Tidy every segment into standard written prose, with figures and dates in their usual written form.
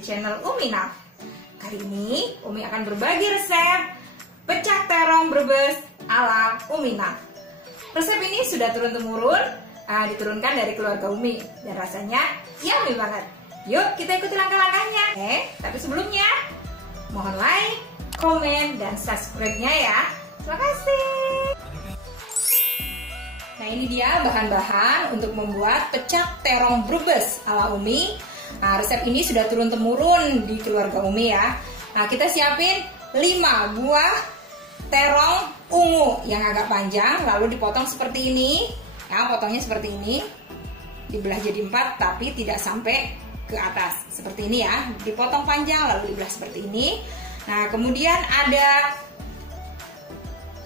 channel Uminaf. Kali ini Umi akan berbagi resep pecak terong Brebes ala Uminaf. Resep ini sudah turun-temurun diturunkan dari keluarga Umi dan rasanya yummy banget. Yuk kita ikuti langkah-langkahnya. Tapi sebelumnya mohon like, komen, dan subscribe-nya ya. Terima kasih. Nah, ini dia bahan-bahan untuk membuat pecak terong Brebes ala Umi. Nah, resep ini sudah turun-temurun di keluarga Umi ya. Nah, kita siapin 5 buah terong ungu yang agak panjang, lalu dipotong seperti ini. Nah, potongnya seperti ini. Dibelah jadi 4 tapi tidak sampai ke atas. Seperti ini ya. Dipotong panjang lalu dibelah seperti ini. Nah, kemudian ada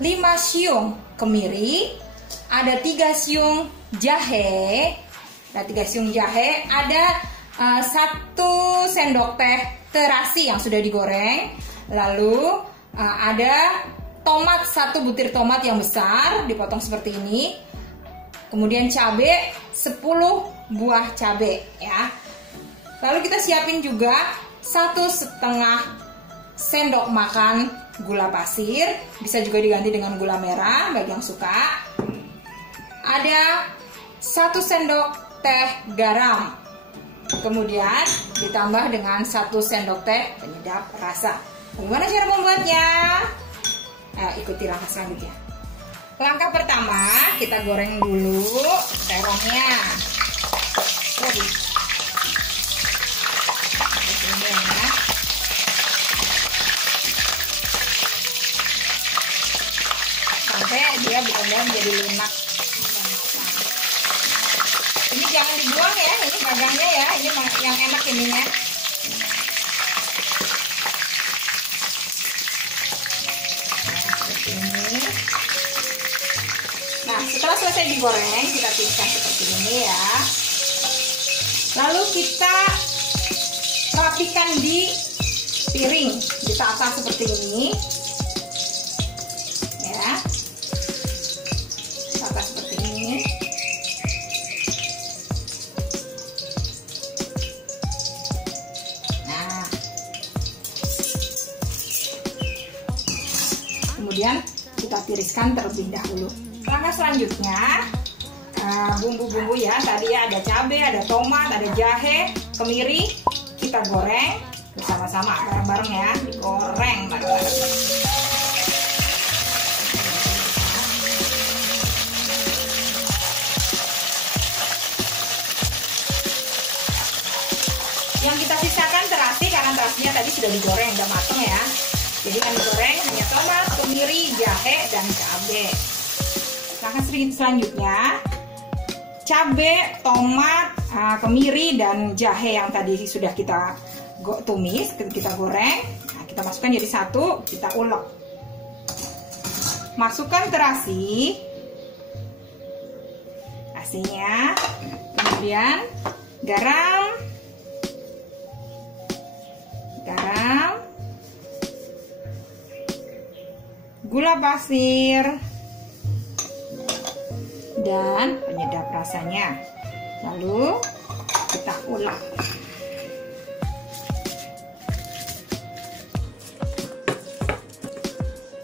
5 siung kemiri, ada 3 siung jahe. Nah, 3 siung jahe, ada 1 sendok teh terasi yang sudah digoreng. Lalu ada tomat, 1 butir tomat yang besar dipotong seperti ini. Kemudian cabai 10 buah cabai ya. Lalu kita siapin juga 1,5 sendok makan gula pasir, bisa juga diganti dengan gula merah bagi yang suka. Ada 1 sendok teh garam. Kemudian ditambah dengan 1 sendok teh penyedap rasa. Bagaimana cara membuatnya? Ikuti langkah selanjutnya. Langkah pertama, kita goreng dulu terongnya. Ini ya. Sampai dia benar-benar menjadi lunak. Ini jangan dibuang ya, ini magangnya ya, ini yang enak ininya. Nah, setelah selesai digoreng, kita tiriskan seperti ini ya. Lalu kita rapikan di piring, ditata seperti ini. Ya. Tata seperti ini. Nah. Kemudian kita tiriskan terlebih dahulu. Langkah selanjutnya, bumbu-bumbu ya, tadi ya ada cabai, ada tomat, ada jahe, kemiri, kita goreng bersama-sama bareng-bareng ya, digoreng bareng-bareng. Yang kita sisakan terasi karena terasinya tadi sudah digoreng, udah matang ya. Jadi yang digoreng hanya tomat, kemiri, jahe, dan cabai. Langkah selanjutnya, cabai, tomat, kemiri, dan jahe yang tadi sudah kita tumis, kita goreng. Nah, kita masukkan jadi satu, kita ulek. Masukkan terasi, asinnya, kemudian garam, gula pasir, dan penyedap rasanya. Lalu kita ulek.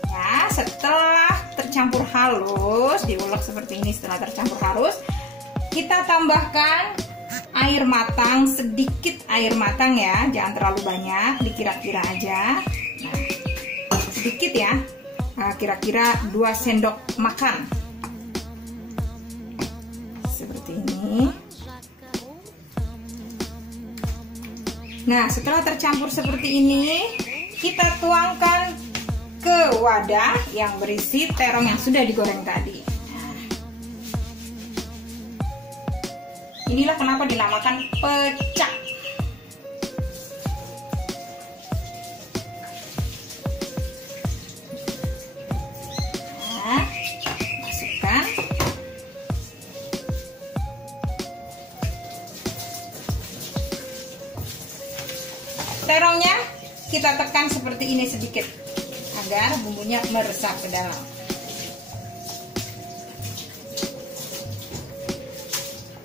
Ya, setelah tercampur halus, diulek seperti ini. Setelah tercampur halus, kita tambahkan air matang, sedikit air matang ya, jangan terlalu banyak, dikira-kira aja. Nah, sedikit ya, kira-kira 2 sendok makan. Seperti ini. Nah, setelah tercampur seperti ini, kita tuangkan ke wadah yang berisi terong yang sudah digoreng tadi. Nah, inilah kenapa dinamakan pecak. Nah, masukkan. Terongnya kita tekan seperti ini sedikit agar bumbunya meresap ke dalam.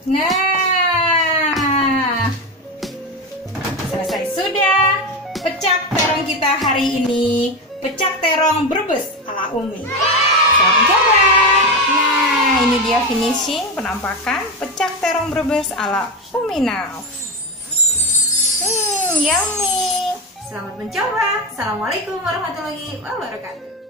Nah, selesai sudah. kita hari ini, pecak terong Brebes ala Umi. Selamat mencoba. Nah, ini dia finishing penampakan pecak terong Brebes ala Umi Now. Yummy. Selamat mencoba. Assalamualaikum warahmatullahi wabarakatuh.